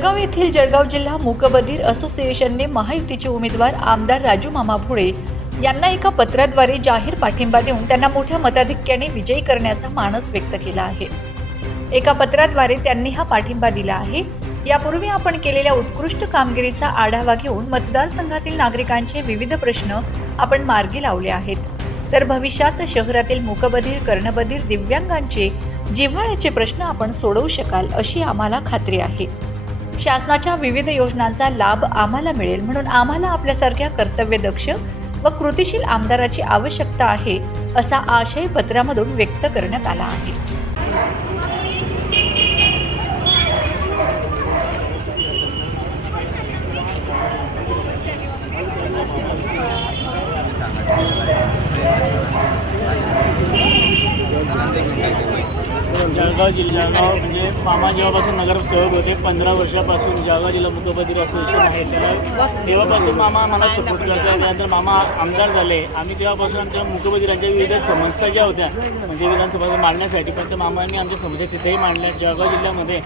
येथील जळगाव जिल्हा मूकबधीर असोसिएशनने महायुतीचे उमेदवार आमदार राजू मामा भुळे यांना एका पत्राद्वारे जाहीर पाठिंबा देऊन त्यांना मोठ्या मताधिक्याने विजयी करण्याचा मानस व्यक्त केला आहे. एका पत्राद्वारे त्यांनी हा पाठिंबा दिला आहे. यापूर्वी आपण केलेल्या उत्कृष्ट कामगिरीचा आढावा घेऊन मतदारसंघातील नागरिकांचे विविध प्रश्न आपण मार्गी लावले आहेत. तर भविष्यात शहरातील मुकबधीर कर्णबधीर दिव्यांगांचे जिव्हाळ्याचे प्रश्न आपण सोडवू शकाल अशी आम्हाला खात्री आहे. शासनाच्या विविध योजनांचा लाभ आम्हाला मिळेल म्हणून आम्हाला आपल्यासारख्या कर्तव्यदक्ष व कृतिशील आमदाराची आवश्यकता आहे असा आशय पत्रामधून व्यक्त करण्यात आला आहे. जळगाव जिल्हा जळगाव म्हणजे मामा जेव्हापासून नगरसेवक होते पंधरा वर्षापासून जळगाव जिल्हा मुख्यमंत्री असोसिएशन आहे त्याला तेव्हापासून मामा मला सपोर्ट करतात. त्यानंतर मामा आमदार झाले. आम्ही तेव्हापासून आमच्या मुख्यमंत्र्यांच्या विविध समस्या ज्या होत्या म्हणजे विधानसभा मांडण्यासाठी पण त्या मामांनी आमच्या समस्या तिथेही मांडल्या. जळगाव जिल्ह्यामध्ये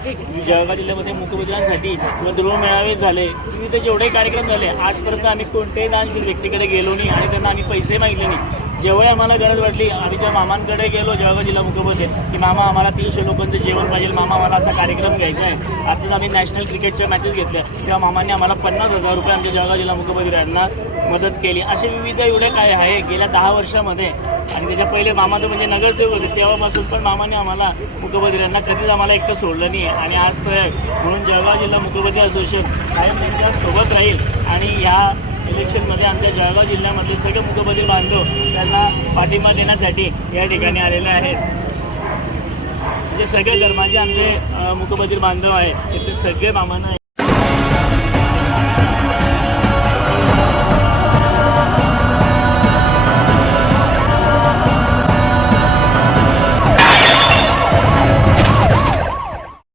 जळगाव जिल्ह्यामध्ये मुख्यमंत्र्यांसाठी किंवा ध्रुव झाले. विविध जेवढे कार्यक्रम झाले आजपर्यंत आम्ही कोणत्याही दानशील व्यक्तीकडे गेलो नाही आणि त्यांना आम्ही पैसे मागितले नाही. जेव्हा आम्हाला गरज वाटली आम्ही त्या मामांकडे गेलो जळगाव जिल्हा मुख्यमंत्री की मामा आम्हाला तीनशे लोकांचं जेवण पाहिजे मामा मला असा कार्यक्रम घ्यायचा आहे. आताच आम्ही नॅशनल क्रिकेटच्या मॅचेस घेतल्या. तेव्हा मामांनी आम्हाला पन्नास हजार रुपये आमच्या जळगाव जिल्हा मुख्यमंत्री यांना मदत केली. असे विविध एवढे काय आहे गेल्या दहा वर्षामध्ये. आणि त्याच्या पहिले मामाचं म्हणजे नगरसेवक होते तेव्हापासून पण मामाने आम्हाला मुख्यमंत्री यांना कधीच आम्हाला एकटं सोडलं नाही. आणि आज तो आहे. म्हणून जळगाव जिल्हा मुख्यमंत्री असोसिएशन कायम त्यांच्यासोबत राहील आणि ह्या इलेक्शनमध्ये आमच्या जळगाव जिल्ह्यामधले सगळे मुकबधीर बांधव त्यांना पाठिंबा देण्यासाठी या ठिकाणी आलेले आहेत. म्हणजे सगळ्या धर्माचे आमचे अ, बांधव आहेत. तिथे सगळे मामांना